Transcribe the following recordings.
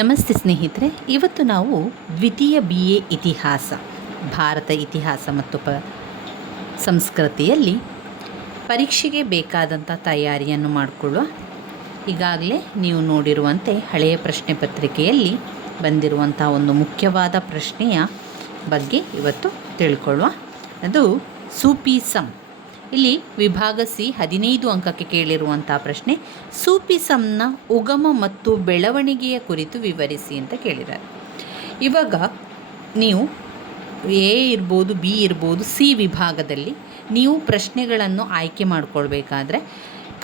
ನಮಸ್ತೆ ಸ್ನೇಹಿತರೆ, ಇವತ್ತು ನಾವು ದ್ವಿತೀಯ BA ಇತಿಹಾಸ, ಭಾರತ ಇತಿಹಾಸ ಮತ್ತು ಸಂಸ್ಕೃತಿಯಲ್ಲಿ ಪರೀಕ್ಷೆಗೆ ಬೇಕಾದಂಥ ತಯಾರಿಯನ್ನು ಮಾಡಿಕೊಳ್ಳುವ. ಈಗಾಗಲೇ ನೀವು ನೋಡಿರುವಂತೆ ಹಳೆಯ ಪ್ರಶ್ನೆ ಪತ್ರಿಕೆಯಲ್ಲಿ ಬಂದಿರುವಂಥ ಒಂದು ಮುಖ್ಯವಾದ ಪ್ರಶ್ನೆಯ ಬಗ್ಗೆ ಇವತ್ತು ತಿಳ್ಕೊಳ್ಳುವ. ಅದು ಸೂಫಿಸಮ್. ಇಲ್ಲಿ ವಿಭಾಗ ಸಿ 15 ಅಂಕಕ್ಕೆ ಕೇಳಿರುವಂಥ ಪ್ರಶ್ನೆ, ಸೂಫಿಸಮ್ನ ಉಗಮ ಮತ್ತು ಬೆಳವಣಿಗೆಯ ಕುರಿತು ವಿವರಿಸಿ ಅಂತ ಕೇಳಿದ್ದಾರೆ. ಇವಾಗ ನೀವು ಎ ಇರ್ಬೋದು, ಬಿ ಇರ್ಬೋದು, ಸಿ ವಿಭಾಗದಲ್ಲಿ ನೀವು ಪ್ರಶ್ನೆಗಳನ್ನು ಆಯ್ಕೆ ಮಾಡಿಕೊಳ್ಬೇಕಾದ್ರೆ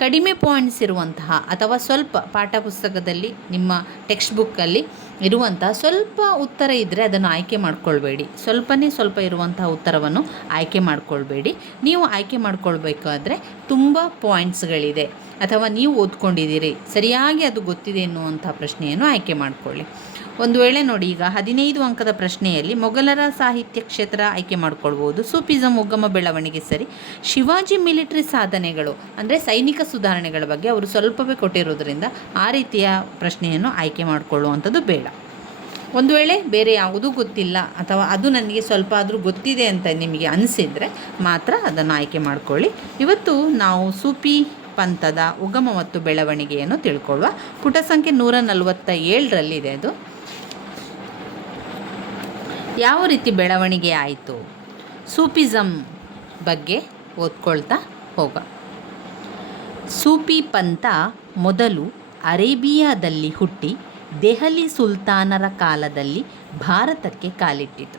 ಕಡಿಮೆ ಪಾಯಿಂಟ್ಸ್ ಇರುವಂತಹ ಅಥವಾ ಸ್ವಲ್ಪ ಪಾಠ ಪುಸ್ತಕದಲ್ಲಿ ನಿಮ್ಮ ಟೆಕ್ಸ್ಟ್ ಬುಕ್ಕಲ್ಲಿ ಇರುವಂತಹ ಸ್ವಲ್ಪ ಉತ್ತರ ಇದ್ದರೆ ಅದನ್ನು ಆಯ್ಕೆ ಮಾಡಿಕೊಳ್ಬೇಡಿ. ಸ್ವಲ್ಪ ಇರುವಂತಹ ಉತ್ತರವನ್ನು ಆಯ್ಕೆ ಮಾಡಿಕೊಳ್ಬೇಡಿ. ನೀವು ಆಯ್ಕೆ ಮಾಡಿಕೊಳ್ಬೇಕಾದ್ರೆ ತುಂಬ ಪಾಯಿಂಟ್ಸ್ಗಳಿದೆ ಅಥವಾ ನೀವು ಓದ್ಕೊಂಡಿದ್ದೀರಿ, ಸರಿಯಾಗಿ ಅದು ಗೊತ್ತಿದೆ ಎನ್ನುವಂಥ ಪ್ರಶ್ನೆಯನ್ನು ಆಯ್ಕೆ ಮಾಡಿಕೊಳ್ಳಿ. ಒಂದು ವೇಳೆ ನೋಡಿ, ಈಗ 15 ಅಂಕದ ಪ್ರಶ್ನೆಯಲ್ಲಿ ಮೊಘಲರ ಸಾಹಿತ್ಯ ಕ್ಷೇತ್ರ ಆಯ್ಕೆ ಮಾಡ್ಕೊಳ್ಬೋದು. ಸೂಫಿಸಮ್ ಉಗಮ ಬೆಳವಣಿಗೆ ಸರಿ. ಶಿವಾಜಿ ಮಿಲಿಟರಿ ಸಾಧನೆಗಳು ಅಂದರೆ ಸೈನಿಕ ಸುಧಾರಣೆಗಳ ಬಗ್ಗೆ ಅವರು ಸ್ವಲ್ಪವೇ ಕೊಟ್ಟಿರೋದ್ರಿಂದ ಆ ರೀತಿಯ ಪ್ರಶ್ನೆಯನ್ನು ಆಯ್ಕೆ ಮಾಡಿಕೊಳ್ಳುವಂಥದ್ದು ಬೇಡ. ಒಂದು ವೇಳೆ ಬೇರೆ ಯಾವುದೂ ಗೊತ್ತಿಲ್ಲ ಅಥವಾ ಅದು ನನಗೆ ಸ್ವಲ್ಪ ಆದರೂ ಗೊತ್ತಿದೆ ಅಂತ ನಿಮಗೆ ಅನಿಸಿದರೆ ಮಾತ್ರ ಅದನ್ನು ಆಯ್ಕೆ ಮಾಡಿಕೊಳ್ಳಿ. ಇವತ್ತು ನಾವು ಸೂಫಿ ಪಂಥದ ಉಗಮ ಮತ್ತು ಬೆಳವಣಿಗೆಯನ್ನು ತಿಳ್ಕೊಳ್ಳುವ. ಪುಟ ಸಂಖ್ಯೆ 147ರಲ್ಲಿದೆ. ಅದು ಯಾವ ರೀತಿ ಬೆಳವಣಿಗೆ ಆಯಿತು, ಸೂಫಿಸಮ್ ಬಗ್ಗೆ ಓದ್ಕೊಳ್ತಾ ಹೋಗ. ಸೂಫಿ ಪಂಥ ಮೊದಲು ಅರೇಬಿಯಾದಲ್ಲಿ ಹುಟ್ಟಿ ದೆಹಲಿ ಸುಲ್ತಾನರ ಕಾಲದಲ್ಲಿ ಭಾರತಕ್ಕೆ ಕಾಲಿಟ್ಟಿತು.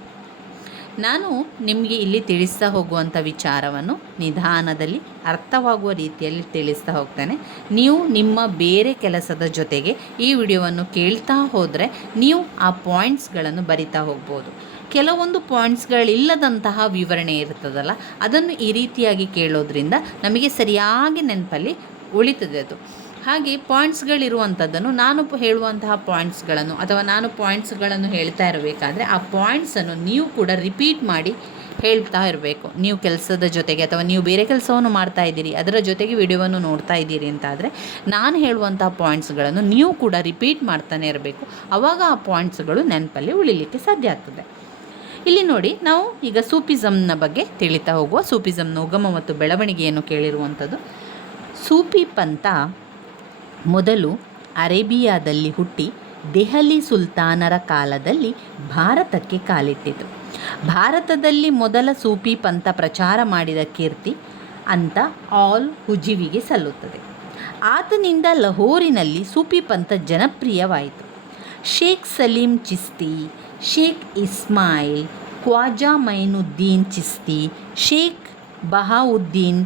ನಾನು ನಿಮಗೆ ಇಲ್ಲಿ ತಿಳಿಸ್ತಾ ಹೋಗುವಂಥ ವಿಚಾರವನ್ನು ನಿಧಾನದಲ್ಲಿ ಅರ್ಥವಾಗುವ ರೀತಿಯಲ್ಲಿ ತಿಳಿಸ್ತಾ ಹೋಗ್ತೇನೆ. ನೀವು ನಿಮ್ಮ ಬೇರೆ ಕೆಲಸದ ಜೊತೆಗೆ ಈ ವಿಡಿಯೋವನ್ನು ಕೇಳ್ತಾ ಹೋದರೆ ನೀವು ಆ ಪಾಯಿಂಟ್ಸ್ಗಳನ್ನು ಬರಿತಾ ಹೋಗ್ಬೋದು. ಕೆಲವೊಂದು ಪಾಯಿಂಟ್ಸ್ಗಳಿಲ್ಲದಂತಹ ವಿವರಣೆ ಇರ್ತದಲ್ಲ, ಅದನ್ನು ಈ ರೀತಿಯಾಗಿ ಕೇಳೋದ್ರಿಂದ ನಮಗೆ ಸರಿಯಾಗಿ ನೆನಪಲ್ಲಿ ಉಳಿತದೆ ಅದು. ಹಾಗೆ ಪಾಯಿಂಟ್ಸ್ಗಳಿರುವಂಥದ್ದನ್ನು ನಾನು ಹೇಳುವಂತಹ ಪಾಯಿಂಟ್ಸ್ಗಳನ್ನು ಅಥವಾ ನಾನು ಪಾಯಿಂಟ್ಸ್ಗಳನ್ನು ಹೇಳ್ತಾ ಇರಬೇಕಾದ್ರೆ ಆ ಪಾಯಿಂಟ್ಸನ್ನು ನೀವು ಕೂಡ ರಿಪೀಟ್ ಮಾಡಿ ಹೇಳ್ತಾ ಇರಬೇಕು. ನೀವು ಕೆಲಸದ ಜೊತೆಗೆ ಅಥವಾ ನೀವು ಬೇರೆ ಕೆಲಸವನ್ನು ಮಾಡ್ತಾ ಇದ್ದೀರಿ, ಅದರ ಜೊತೆಗೆ ವಿಡಿಯೋವನ್ನು ನೋಡ್ತಾ ಇದ್ದೀರಿ ಅಂತಾದರೆ ನಾನು ಹೇಳುವಂಥ ಪಾಯಿಂಟ್ಸ್ಗಳನ್ನು ನೀವು ಕೂಡ ರಿಪೀಟ್ ಮಾಡ್ತಾನೆ ಇರಬೇಕು. ಆವಾಗ ಆ ಪಾಯಿಂಟ್ಸ್ಗಳು ನೆನಪಲ್ಲಿ ಉಳಿಲಿಕ್ಕೆ ಸಾಧ್ಯ ಆಗ್ತದೆ. ಇಲ್ಲಿ ನೋಡಿ, ನಾವು ಈಗ ಸೂಫಿಸಮ್ನ ಬಗ್ಗೆ ತಿಳಿತಾ ಹೋಗುವ. ಸೂಫಿಸಮ್ನ ಉಗಮ ಮತ್ತು ಬೆಳವಣಿಗೆಯನ್ನು ಕೇಳಿರುವಂಥದ್ದು. ಸೂಫಿ ಪಂಥ ಮೊದಲು ಅರೇಬಿಯಾದಲ್ಲಿ ಹುಟ್ಟಿ ದೆಹಲಿ ಸುಲ್ತಾನರ ಕಾಲದಲ್ಲಿ ಭಾರತಕ್ಕೆ ಕಾಲಿಟ್ಟಿತು. ಭಾರತದಲ್ಲಿ ಮೊದಲ ಸೂಫಿ ಪಂಥ ಪ್ರಚಾರ ಮಾಡಿದ ಕೀರ್ತಿ ಅಂತ ಆಲ್ ಹುಜಿವಿಗೆ ಸಲ್ಲುತ್ತದೆ. ಆತನಿಂದ ಲಹೋರಿನಲ್ಲಿ ಸೂಫಿ ಪಂಥ ಜನಪ್ರಿಯವಾಯಿತು. ಶೇಖ್ ಸಲೀಂ ಚಿಸ್ತಿ, ಶೇಖ್ ಇಸ್ಮಾಯಿಲ್, ಖ್ವಾಜಾ ಮೈನುದ್ದೀನ್ ಚಿಸ್ತಿ, ಶೇಖ್ ಬಹಾವುದ್ದೀನ್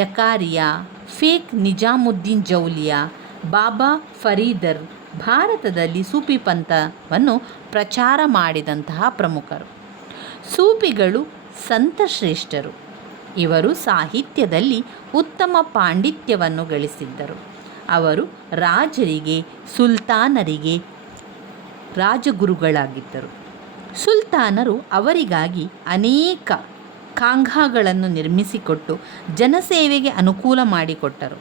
ಜಕಾರಿಯಾ, ಶೇಖ್ ನಿಜಾಮುದ್ದೀನ್ ಜೌಲಿಯಾ, ಬಾಬಾ ಫರೀದರ್ ಭಾರತದಲ್ಲಿ ಸೂಫಿ ಪಂಥವನ್ನು ಪ್ರಚಾರ ಮಾಡಿದಂತಹ ಪ್ರಮುಖರು. ಸೂಫಿಗಳು ಸಂತಶ್ರೇಷ್ಠರು. ಇವರು ಸಾಹಿತ್ಯದಲ್ಲಿ ಉತ್ತಮ ಪಾಂಡಿತ್ಯವನ್ನು ಗಳಿಸಿದ್ದರು. ಅವರು ರಾಜರಿಗೆ, ಸುಲ್ತಾನರಿಗೆ ರಾಜಗುರುಗಳಾಗಿದ್ದರು. ಸುಲ್ತಾನರು ಅವರಿಗಾಗಿ ಅನೇಕ ಖಾಂಘಾಗಳನ್ನು ನಿರ್ಮಿಸಿಕೊಟ್ಟು ಜನಸೇವೆಗೆ ಅನುಕೂಲ ಮಾಡಿಕೊಟ್ಟರು.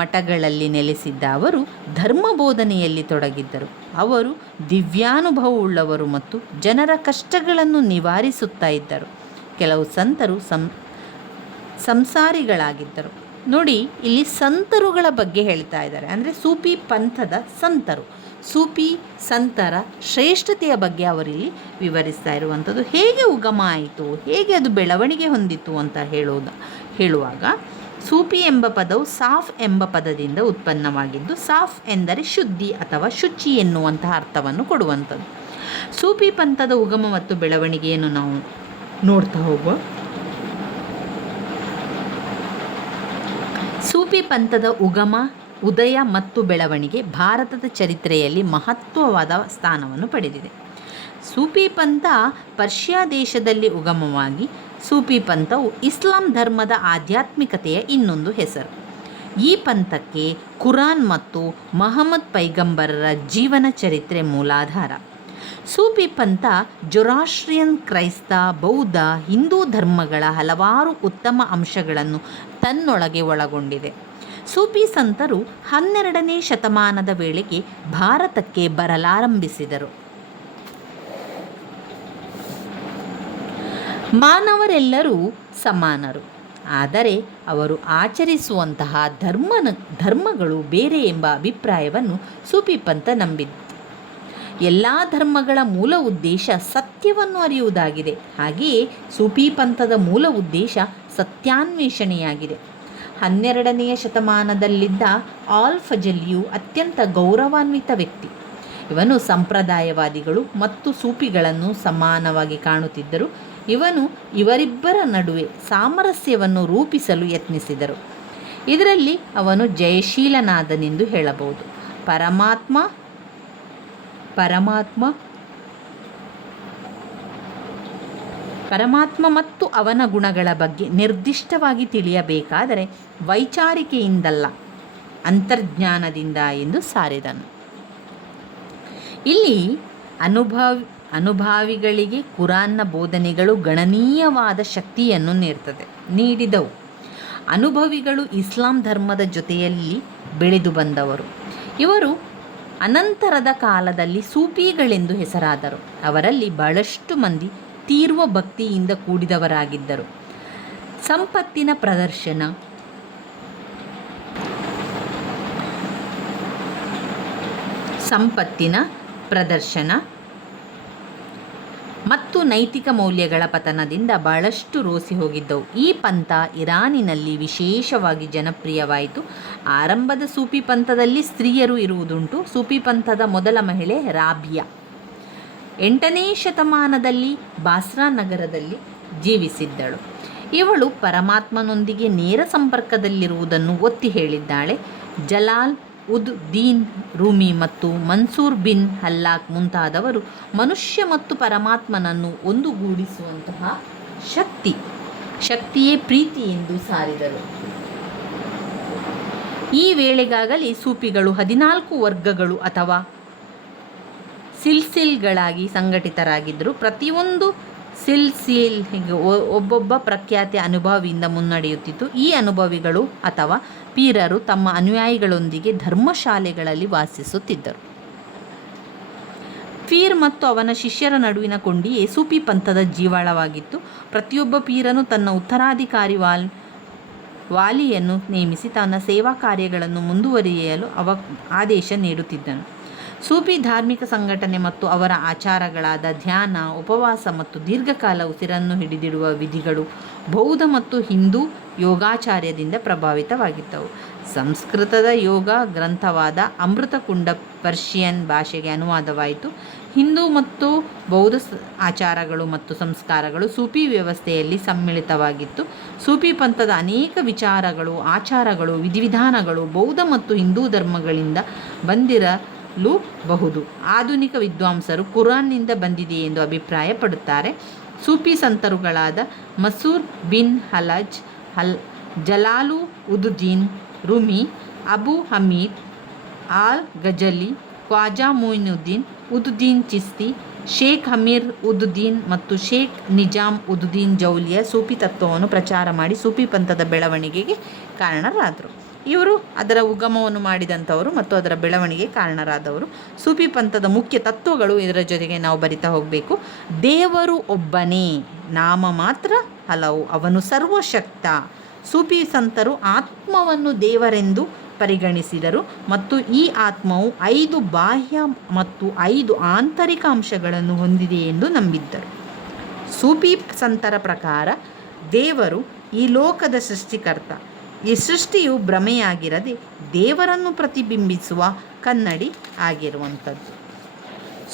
ಮಠಗಳಲ್ಲಿ ನೆಲೆಸಿದ್ದ ಅವರು ಧರ್ಮ ಬೋಧನೆಯಲ್ಲಿ ತೊಡಗಿದ್ದರು. ಅವರು ದಿವ್ಯಾನುಭವವುಳ್ಳವರು ಮತ್ತು ಜನರ ಕಷ್ಟಗಳನ್ನು ನಿವಾರಿಸುತ್ತಾ ಇದ್ದರು. ಕೆಲವು ಸಂತರು ಸಂಸಾರಿಗಳಾಗಿದ್ದರು. ನೋಡಿ, ಇಲ್ಲಿ ಸಂತರುಗಳ ಬಗ್ಗೆ ಹೇಳ್ತಾ ಇದ್ದಾರೆ. ಅಂದರೆ ಸೂಫಿ ಪಂಥದ ಸಂತರು, ಸೂಫಿ ಸಂತರ ಶ್ರೇಷ್ಠತೆಯ ಬಗ್ಗೆ ಅವರಿಲ್ಲಿ ವಿವರಿಸ್ತಾ ಇರುವಂಥದ್ದು. ಹೇಗೆ ಉಗಮ ಆಯಿತು, ಹೇಗೆ ಅದು ಬೆಳವಣಿಗೆ ಹೊಂದಿತು ಅಂತ ಹೇಳುವಾಗ ಸೂಫಿ ಎಂಬ ಪದವು ಸಾಫ್ ಎಂಬ ಪದದಿಂದ ಉತ್ಪನ್ನವಾಗಿದ್ದು, ಸಾಫ್ ಎಂದರೆ ಶುದ್ಧಿ ಅಥವಾ ಶುಚಿ ಎನ್ನುವಂತಹ ಅರ್ಥವನ್ನು ಕೊಡುವಂಥದ್ದು. ಸೂಫಿ ಪಂಥದ ಉಗಮ ಮತ್ತು ಬೆಳವಣಿಗೆಯನ್ನು ನಾವು ನೋಡ್ತಾ ಹೋಗುವ. ಸೂಫಿ ಪಂಥದ ಉದಯ ಮತ್ತು ಬೆಳವಣಿಗೆ ಭಾರತದ ಚರಿತ್ರೆಯಲ್ಲಿ ಮಹತ್ವವಾದ ಸ್ಥಾನವನ್ನು ಪಡೆದಿದೆ. ಸೂಫಿ ಪಂಥ ಪರ್ಷಿಯಾ ದೇಶದಲ್ಲಿ ಉಗಮವಾಗಿ ಸೂಫಿ ಪಂಥವು ಇಸ್ಲಾಂ ಧರ್ಮದ ಆಧ್ಯಾತ್ಮಿಕತೆಯ ಇನ್ನೊಂದು ಹೆಸರು. ಈ ಪಂಥಕ್ಕೆ ಕುರಾನ್ ಮತ್ತು ಮಹಮ್ಮದ್ ಪೈಗಂಬರರ ಜೀವನ ಚರಿತ್ರೆ ಮೂಲಾಧಾರ. ಸೂಫಿ ಪಂಥ ಜೊರಾಸ್ಟ್ರಿಯನ್, ಕ್ರೈಸ್ತ, ಬೌದ್ಧ, ಹಿಂದೂ ಧರ್ಮಗಳ ಹಲವಾರು ಉತ್ತಮ ಅಂಶಗಳನ್ನು ತನ್ನೊಳಗೆ ಒಳಗೊಂಡಿದೆ. ಸೂಫಿ ಸಂತರು 12ನೇ ಶತಮಾನದ ವೇಳೆಗೆ ಭಾರತಕ್ಕೆ ಬರಲಾರಂಭಿಸಿದರು. ಮಾನವರೆಲ್ಲರೂ ಸಮಾನರು, ಆದರೆ ಅವರು ಆಚರಿಸುವಂತಹ ಧರ್ಮಗಳು ಬೇರೆ ಎಂಬ ಅಭಿಪ್ರಾಯವನ್ನು ಸೂಫಿ ಪಂಥ ನಂಬಿತ್ತು. ಎಲ್ಲ ಧರ್ಮಗಳ ಮೂಲ ಉದ್ದೇಶ ಸತ್ಯವನ್ನು ಅರಿಯುವುದಾಗಿದೆ. ಹಾಗೆಯೇ ಸೂಫಿ ಪಂಥದ ಮೂಲ ಉದ್ದೇಶ ಸತ್ಯಾನ್ವೇಷಣೆಯಾಗಿದೆ. 12ನೆಯ ಶತಮಾನದಲ್ಲಿದ್ದ ಆಲ್ ಫಜಲಿಯು ಅತ್ಯಂತ ಗೌರವಾನ್ವಿತ ವ್ಯಕ್ತಿ. ಇವನು ಸಂಪ್ರದಾಯವಾದಿಗಳು ಮತ್ತು ಸೂಫಿಗಳನ್ನು ಸಮಾನವಾಗಿ ಕಾಣುತ್ತಿದ್ದರು. ಇವರಿಬ್ಬರ ನಡುವೆ ಸಾಮರಸ್ಯವನ್ನು ರೂಪಿಸಲು ಯತ್ನಿಸಿದರು. ಇದರಲ್ಲಿ ಅವನು ಜಯಶೀಲನಾದನೆಂದು ಹೇಳಬಹುದು. ಪರಮಾತ್ಮ ಮತ್ತು ಅವನ ಗುಣಗಳ ಬಗ್ಗೆ ನಿರ್ದಿಷ್ಟವಾಗಿ ತಿಳಿಯಬೇಕಾದರೆ ವೈಚಾರಿಕೆಯಿಂದಲ್ಲ, ಅಂತರ್ಜ್ಞಾನದಿಂದ ಎಂದು ಸಾರಿದನು. ಇಲ್ಲಿ ಅನುಭಾವಿಗಳಿಗೆ ಕುರಾನ್ನ ಬೋಧನೆಗಳು ಗಣನೀಯವಾದ ಶಕ್ತಿಯನ್ನು ನೀಡಿದವು. ಅನುಭವಿಗಳು ಇಸ್ಲಾಂ ಧರ್ಮದ ಜೊತೆಯಲ್ಲಿ ಬೆಳೆದು ಬಂದವರು. ಇವರು ಅನಂತರದ ಕಾಲದಲ್ಲಿ ಸೂಫಿಗಳೆಂದು ಹೆಸರಾದರು. ಅವರಲ್ಲಿ ಬಹಳಷ್ಟು ಮಂದಿ ತೀವ್ರ ಭಕ್ತಿಯಿಂದ ಕೂಡಿದವರಾಗಿದ್ದರು. ಸಂಪತ್ತಿನ ಪ್ರದರ್ಶನ ಮತ್ತು ನೈತಿಕ ಮೌಲ್ಯಗಳ ಪತನದಿಂದ ಬಹಳಷ್ಟು ರೋಸಿ ಹೋಗಿದ್ದವು. ಈ ಪಂಥ ಇರಾನಿನಲ್ಲಿ ವಿಶೇಷವಾಗಿ ಜನಪ್ರಿಯವಾಯಿತು. ಆರಂಭದ ಸೂಫಿ ಪಂಥದಲ್ಲಿ ಸ್ತ್ರೀಯರು ಇರುವುದುಂಟು. ಸೂಫಿ ಪಂಥದ ಮೊದಲ ಮಹಿಳೆ ರಾಬಿಯಾ 8ನೇ ಶತಮಾನದಲ್ಲಿ ಬಾಸ್ರಾ ನಗರದಲ್ಲಿ ಜೀವಿಸಿದ್ದಳು. ಇವಳು ಪರಮಾತ್ಮನೊಂದಿಗೆ ನೇರ ಸಂಪರ್ಕದಲ್ಲಿರುವುದನ್ನು ಒತ್ತಿ ಹೇಳಿದ್ದಾಳೆ. ಜಲಾಲ್ ಉದ್ ದೀನ್ ರೂಮಿ ಮತ್ತು ಮನ್ಸೂರ್ ಬಿನ್ ಹಲ್ಲಾಕ್ ಮುಂತಾದವರು ಮನುಷ್ಯ ಮತ್ತು ಪರಮಾತ್ಮನನ್ನು ಒಂದುಗೂಡಿಸುವಂತಹ ಶಕ್ತಿಯೇ ಪ್ರೀತಿ ಎಂದು ಸಾರಿದರು. ಈ ವೇಳೆಗಾಗಲೇ ಸೂಫಿಗಳು 14 ವರ್ಗಗಳು ಅಥವಾ ಸಿಲ್ಸಿಲ್ಗಳಾಗಿ ಸಂಘಟಿತರಾಗಿದ್ದರು. ಪ್ರತಿಯೊಂದು ಸಿಲ್ಸಿಲ್ ಒಬ್ಬೊಬ್ಬ ಪ್ರಖ್ಯಾತಿ ಅನುಭವಿಯಿಂದ ಮುನ್ನಡೆಯುತ್ತಿತ್ತು. ಈ ಅನುಭವಿಗಳು ಅಥವಾ ಪೀರರು ತಮ್ಮ ಅನುಯಾಯಿಗಳೊಂದಿಗೆ ಧರ್ಮಶಾಲೆಗಳಲ್ಲಿ ವಾಸಿಸುತ್ತಿದ್ದರು. ಪೀರ್ ಮತ್ತು ಅವನ ಶಿಷ್ಯರ ನಡುವಿನ ಕೊಂಡಿಯೇ ಸೂಫಿ ಪಂಥದ ಜೀವಾಳವಾಗಿತ್ತು. ಪ್ರತಿಯೊಬ್ಬ ಪೀರನು ತನ್ನ ಉತ್ತರಾಧಿಕಾರಿ ವಾಲಿಯನ್ನು ನೇಮಿಸಿ ತನ್ನ ಸೇವಾ ಕಾರ್ಯಗಳನ್ನು ಮುಂದುವರಿಯಲು ಆದೇಶ ನೀಡುತ್ತಿದ್ದನು. ಸೂಫಿ ಧಾರ್ಮಿಕ ಸಂಘಟನೆ ಮತ್ತು ಅವರ ಆಚಾರಗಳಾದ ಧ್ಯಾನ, ಉಪವಾಸ ಮತ್ತು ದೀರ್ಘಕಾಲ ಉಸಿರನ್ನು ಹಿಡಿದಿಡುವ ವಿಧಿಗಳು ಬೌದ್ಧ ಮತ್ತು ಹಿಂದೂ ಯೋಗಾಚಾರ್ಯದಿಂದ ಪ್ರಭಾವಿತವಾಗಿದ್ದವು. ಸಂಸ್ಕೃತದ ಯೋಗ ಗ್ರಂಥವಾದ ಅಮೃತಕುಂಡ ಪರ್ಷಿಯನ್ ಭಾಷೆಗೆ ಅನುವಾದವಾಯಿತು. ಹಿಂದೂ ಮತ್ತು ಬೌದ್ಧ ಆಚಾರಗಳು ಮತ್ತು ಸಂಸ್ಕಾರಗಳು ಸೂಫಿ ವ್ಯವಸ್ಥೆಯಲ್ಲಿ ಸಮ್ಮಿಳಿತವಾಗಿತ್ತು. ಸೂಫಿ ಪಂಥದ ಅನೇಕ ವಿಚಾರಗಳು, ಆಚಾರಗಳು, ವಿಧಿವಿಧಾನಗಳು ಬೌದ್ಧ ಮತ್ತು ಹಿಂದೂ ಧರ್ಮಗಳಿಂದ ಬಂದಿರಲೂಬಹುದು. ಆಧುನಿಕ ವಿದ್ವಾಂಸರು ಕುರಾನ್ನಿಂದ ಬಂದಿದೆ ಎಂದು ಅಭಿಪ್ರಾಯಪಡುತ್ತಾರೆ. ಸೂಫಿ ಸಂತರುಗಳಾದ ಮಸೂರ್ ಬಿನ್ ಹಲಜ್, ಜಲಾಲು ಉದ್ ದೀನ್ ರೂಮಿ, ಅಬು ಹಮೀದ್ ಆಲ್ ಗಜಲಿ, ಖ್ವಾಜಾ ಮುಯಿನುದ್ದೀನ್ ಉದ್ ದೀನ್ ಚಿಸ್ತಿ, ಶೇಖ್ ಹಮೀರ್ ಉದ್ ದೀನ್ ಮತ್ತು ಶೇಖ್ ನಿಜಾಮ್ ಉದ್ ದೀನ್ ಜೌಲಿಯ ಸೂಫಿ ತತ್ವವನ್ನು ಪ್ರಚಾರ ಮಾಡಿ ಸೂಫಿ ಪಂಥದ ಬೆಳವಣಿಗೆಗೆ ಕಾರಣರಾದರು. ಇವರು ಅದರ ಉಗಮವನ್ನು ಮಾಡಿದಂಥವರು ಮತ್ತು ಅದರ ಬೆಳವಣಿಗೆ ಕಾರಣರಾದವರು. ಸೂಫಿ ಪಂಥದ ಮುಖ್ಯ ತತ್ವಗಳು ಇದರ ಜೊತೆಗೆ ನಾವು ಬರಿತಾ ಹೋಗಬೇಕು. ದೇವರು ಒಬ್ಬನೇ, ನಾಮ ಮಾತ್ರ ಹಲವು, ಅವನು ಸರ್ವಶಕ್ತ. ಸೂಫಿ ಸಂತರು ಆತ್ಮವನ್ನು ದೇವರೆಂದು ಪರಿಗಣಿಸಿದರು ಮತ್ತು ಈ ಆತ್ಮವು 5 ಬಾಹ್ಯ ಮತ್ತು 5 ಆಂತರಿಕ ಅಂಶಗಳನ್ನು ಹೊಂದಿದೆ ಎಂದು ನಂಬಿದ್ದರು. ಸೂಫಿ ಸಂತರ ಪ್ರಕಾರ ದೇವರು ಈ ಲೋಕದ ಸೃಷ್ಟಿಕರ್ತ. ಈ ಸೃಷ್ಟಿಯು ಭ್ರಮೆಯಾಗಿರದೆ ದೇವರನ್ನು ಪ್ರತಿಬಿಂಬಿಸುವ ಕನ್ನಡಿ ಆಗಿರುವಂಥದ್ದು.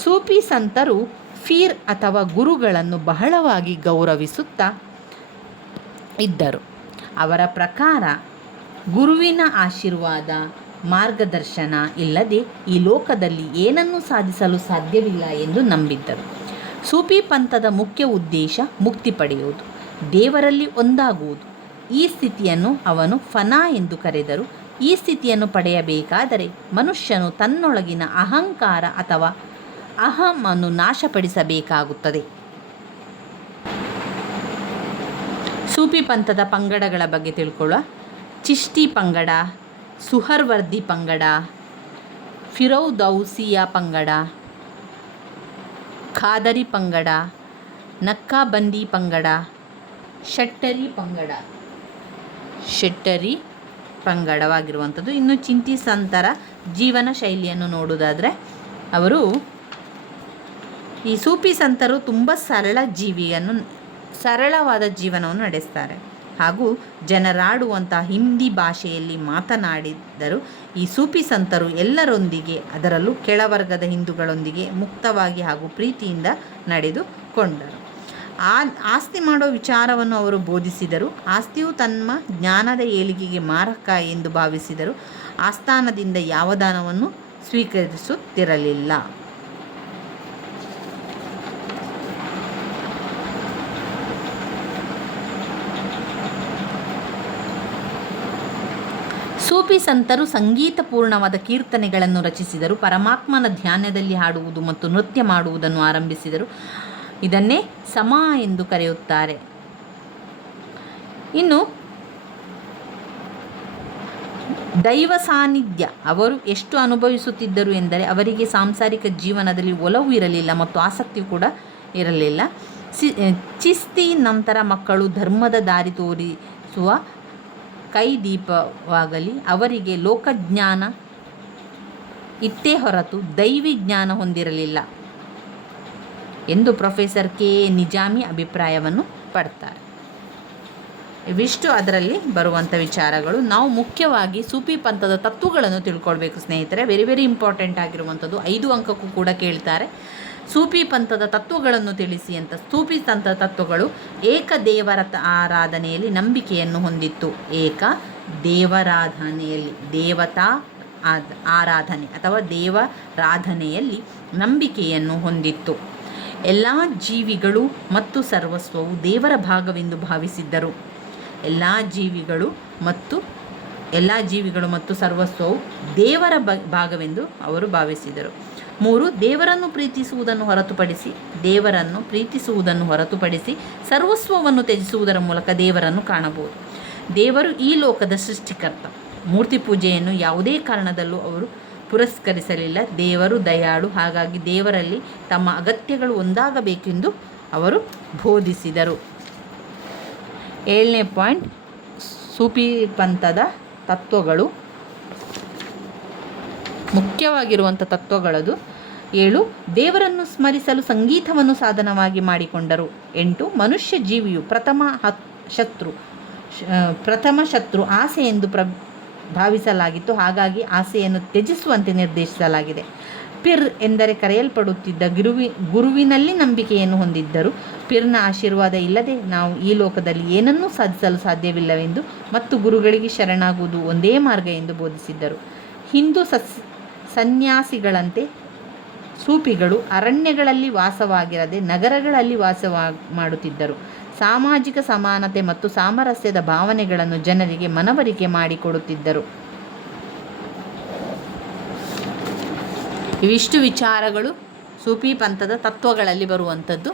ಸೂಫಿ ಸಂತರು ಫೀರ್ ಅಥವಾ ಗುರುಗಳನ್ನು ಬಹಳವಾಗಿ ಗೌರವಿಸುತ್ತಾ ಇದ್ದರು. ಅವರ ಪ್ರಕಾರ ಗುರುವಿನ ಆಶೀರ್ವಾದ, ಮಾರ್ಗದರ್ಶನ ಇಲ್ಲದೆ ಈ ಲೋಕದಲ್ಲಿ ಏನನ್ನೂ ಸಾಧಿಸಲು ಸಾಧ್ಯವಿಲ್ಲ ಎಂದು ನಂಬಿದ್ದರು. ಸೂಫಿ ಪಂಥದ ಮುಖ್ಯ ಉದ್ದೇಶ ಮುಕ್ತಿ ಪಡೆಯುವುದು, ದೇವರಲ್ಲಿ ಒಂದಾಗುವುದು. ಈ ಸ್ಥಿತಿಯನ್ನು ಅವನು ಫನಾ ಎಂದು ಕರೆದರು. ಈ ಸ್ಥಿತಿಯನ್ನು ಪಡೆಯಬೇಕಾದರೆ ಮನುಷ್ಯನು ತನ್ನೊಳಗಿನ ಅಹಂಕಾರ ಅಥವಾ ಅಹಮನ್ನು ನಾಶಪಡಿಸಬೇಕಾಗುತ್ತದೆ. ಸೂಫಿ ಪಂಥದ ಪಂಗಡಗಳ ಬಗ್ಗೆ ತಿಳ್ಕೊಳ್ಳುವ. ಚಿಶ್ತಿ ಪಂಗಡ, ಸುಹರ್ವರ್ದಿ ಪಂಗಡ, ಫಿರೌದೌಸಿಯಾ ಪಂಗಡ, ಖಾದರಿ ಪಂಗಡ, ನಕ್ಕಾಬಂದಿ ಪಂಗಡ, ಶೆಟ್ಟರಿ ಪಂಗಡವಾಗಿರುವಂಥದ್ದು. ಇನ್ನು ಚಿಂತಿ ಸಂತರ ಜೀವನ ಶೈಲಿಯನ್ನು ನೋಡುವುದಾದರೆ ಅವರು ಈ ಸೂಫಿ ಸಂತರು ತುಂಬ ಸರಳವಾದ ಜೀವನವನ್ನು ನಡೆಸ್ತಾರೆ ಹಾಗೂ ಜನರಾಡುವಂಥ ಹಿಂದಿ ಭಾಷೆಯಲ್ಲಿ ಮಾತನಾಡಿದ್ದರು. ಈ ಸೂಫಿ ಸಂತರು ಎಲ್ಲರೊಂದಿಗೆ, ಅದರಲ್ಲೂ ಕೆಳವರ್ಗದ ಹಿಂದೂಗಳೊಂದಿಗೆ ಮುಕ್ತವಾಗಿ ಹಾಗೂ ಪ್ರೀತಿಯಿಂದ ನಡೆದುಕೊಂಡರು. ಆಸ್ತಿ ಮಾಡೋ ವಿಚಾರವನ್ನು ಅವರು ಬೋಧಿಸಿದರು. ಆಸ್ತಿಯು ತಮ್ಮ ಜ್ಞಾನದ ಏಳಿಗೆಗೆ ಮಾರಕ ಎಂದು ಭಾವಿಸಿದರು. ಆಸ್ಥಾನದಿಂದ ಯಾವ ದಾನವನ್ನು ಸ್ವೀಕರಿಸುತ್ತಿರಲಿಲ್ಲ. ಸೂಫಿ ಸಂತರು ಸಂಗೀತಪೂರ್ಣವಾದ ಕೀರ್ತನೆಗಳನ್ನು ರಚಿಸಿದರು. ಪರಮಾತ್ಮನ ಧ್ಯಾನದಲ್ಲಿ ಹಾಡುವುದು ಮತ್ತು ನೃತ್ಯ ಮಾಡುವುದನ್ನು ಆರಂಭಿಸಿದರು. ಇದನ್ನೇ ಸಮಾ ಎಂದು ಕರೆಯುತ್ತಾರೆ. ಇನ್ನು ದೈವ ಸಾನ್ನಿಧ್ಯ ಅವರು ಎಷ್ಟು ಅನುಭವಿಸುತ್ತಿದ್ದರು ಎಂದರೆ ಅವರಿಗೆ ಸಾಂಸಾರಿಕ ಜೀವನದಲ್ಲಿ ಒಲವು ಇರಲಿಲ್ಲ ಮತ್ತು ಆಸಕ್ತಿ ಕೂಡ ಇರಲಿಲ್ಲ. ಚಿಸ್ತಿ ನಂತರ ಮಕ್ಕಳು ಧರ್ಮದ ದಾರಿ ತೋರಿಸುವ ಕೈದೀಪವಾಗಲಿ. ಅವರಿಗೆ ಲೋಕಜ್ಞಾನ ಇತ್ತೇ ಹೊರತು ದೈವಿ ಜ್ಞಾನ ಹೊಂದಿರಲಿಲ್ಲ ಎಂದು ಪ್ರೊಫೆಸರ್ ಕೆ ನಿಜಾಮಿ ಅಭಿಪ್ರಾಯವನ್ನು ಪಡ್ತಾರೆ. ಇವಿಷ್ಟು ಅದರಲ್ಲಿ ಬರುವಂಥ ವಿಚಾರಗಳು. ನಾವು ಮುಖ್ಯವಾಗಿ ಸೂಫಿ ಪಂಥದ ತತ್ವಗಳನ್ನು ತಿಳ್ಕೊಳ್ಬೇಕು ಸ್ನೇಹಿತರೆ. ವೆರಿ ಇಂಪಾರ್ಟೆಂಟ್ ಆಗಿರುವಂಥದ್ದು. 5 ಅಂಕಕ್ಕೂ ಕೂಡ ಕೇಳ್ತಾರೆ. ಸೂಫಿ ಪಂಥದ ತತ್ವಗಳನ್ನು ತಿಳಿಸಿ ಅಂತ. ಸೂಫಿ ಪಂಥದ ತತ್ವಗಳು ಏಕ ದೇವರ ಆರಾಧನೆಯಲ್ಲಿ ನಂಬಿಕೆಯನ್ನು ಹೊಂದಿತ್ತು. ಏಕ ದೇವರಾಧನೆಯಲ್ಲಿ, ದೇವತಾ ಆರಾಧನೆ ಅಥವಾ ದೇವರಾಧನೆಯಲ್ಲಿ ನಂಬಿಕೆಯನ್ನು ಹೊಂದಿತ್ತು. ಎಲ್ಲ ಜೀವಿಗಳು ಮತ್ತು ಸರ್ವಸ್ವವು ದೇವರ ಭಾಗವೆಂದು ಭಾವಿಸಿದ್ದರು. ಎಲ್ಲ ಜೀವಿಗಳು ಮತ್ತು ಸರ್ವಸ್ವವು ದೇವರ ಭಾಗವೆಂದು ಅವರು ಭಾವಿಸಿದರು. 3, ದೇವರನ್ನು ಪ್ರೀತಿಸುವುದನ್ನು ಹೊರತುಪಡಿಸಿ ಸರ್ವಸ್ವವನ್ನು ತ್ಯಜಿಸುವುದರ ಮೂಲಕ ದೇವರನ್ನು ಕಾಣಬಹುದು. ದೇವರು ಈ ಲೋಕದ ಸೃಷ್ಟಿಕರ್ತ. ಮೂರ್ತಿ ಪೂಜೆಯನ್ನು ಯಾವುದೇ ಕಾರಣದಲ್ಲೂ ಅವರು ಪುರಸ್ಕರಿಸಲಿಲ್ಲ. ದೇವರು ದಯಾಳು, ಹಾಗಾಗಿ ದೇವರಲ್ಲಿ ತಮ್ಮ ಅಗತ್ಯಗಳು ಒಂದಾಗಬೇಕೆಂದು ಅವರು ಬೋಧಿಸಿದರು. 7ನೇ ಪಾಯಿಂಟ್, ಸೂಫಿ ಪಂಥದ ತತ್ವಗಳು. ಮುಖ್ಯವಾಗಿರುವಂಥ ತತ್ವಗಳದು 7. ದೇವರನ್ನು ಸ್ಮರಿಸಲು ಸಂಗೀತವನ್ನು ಸಾಧನವಾಗಿ ಮಾಡಿಕೊಂಡರು. 8. ಮನುಷ್ಯ ಜೀವಿಯು ಪ್ರಥಮ ಶತ್ರು ಆಸೆ ಎಂದು ಭಾವಿಸಲಾಗಿತ್ತು, ಹಾಗಾಗಿ ಆಸೆಯನ್ನು ತ್ಯಜಿಸುವಂತೆ ನಿರ್ದೇಶಿಸಲಾಗಿದೆ. ಪಿರ್ ಎಂದರೆ ಕರೆಯಲ್ಪಡುತ್ತಿದ್ದ ಗುರುವಿನಲ್ಲಿ ನಂಬಿಕೆಯನ್ನು ಹೊಂದಿದ್ದರು. ಪಿರ್ನ ಆಶೀರ್ವಾದ ಇಲ್ಲದೆ ನಾವು ಈ ಲೋಕದಲ್ಲಿ ಏನನ್ನೂ ಸಾಧಿಸಲು ಸಾಧ್ಯವಿಲ್ಲವೆಂದು ಮತ್ತು ಗುರುಗಳಿಗೆ ಶರಣಾಗುವುದು ಒಂದೇ ಮಾರ್ಗ ಎಂದು ಬೋಧಿಸಿದ್ದರು. ಹಿಂದೂ ಸನ್ಯಾಸಿಗಳಂತೆ ಸೂಫಿಗಳು ಅರಣ್ಯಗಳಲ್ಲಿ ವಾಸವಾಗಿರದೆ ನಗರಗಳಲ್ಲಿ ಮಾಡುತ್ತಿದ್ದರು. ಸಾಮಾಜಿಕ ಸಮಾನತೆ ಮತ್ತು ಸಾಮರಸ್ಯದ ಭಾವನೆಗಳನ್ನು ಜನರಿಗೆ ಮನವರಿಕೆ ಮಾಡಿಕೊಡುತ್ತಿದ್ದರು. ಇವಿಷ್ಟು ವಿಚಾರಗಳು ಸೂಫಿ ಪಂಥದ ತತ್ವಗಳಲ್ಲಿ ಬರುವಂಥದ್ದು.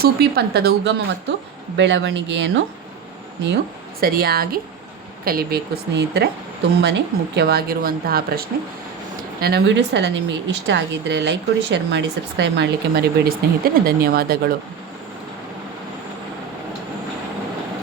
ಸೂಫಿ ಪಂಥದ ಉಗಮ ಮತ್ತು ಬೆಳವಣಿಗೆಯನ್ನು ನೀವು ಸರಿಯಾಗಿ ಕಲಿಬೇಕು ಸ್ನೇಹಿತರೆ. ತುಂಬಾ ಮುಖ್ಯವಾಗಿರುವಂತಹ ಪ್ರಶ್ನೆ. ನನ್ನ ವಿಡಿಯೋಸ್ ಎಲ್ಲ ನಿಮಗೆ ಇಷ್ಟ ಆಗಿದ್ದರೆ ಲೈಕ್ ಕೊಡಿ, ಶೇರ್ ಮಾಡಿ, ಸಬ್ಸ್ಕ್ರೈಬ್ ಮಾಡಲಿಕ್ಕೆ ಮರಿಬೇಡಿ ಸ್ನೇಹಿತರೆ. ಧನ್ಯವಾದಗಳು.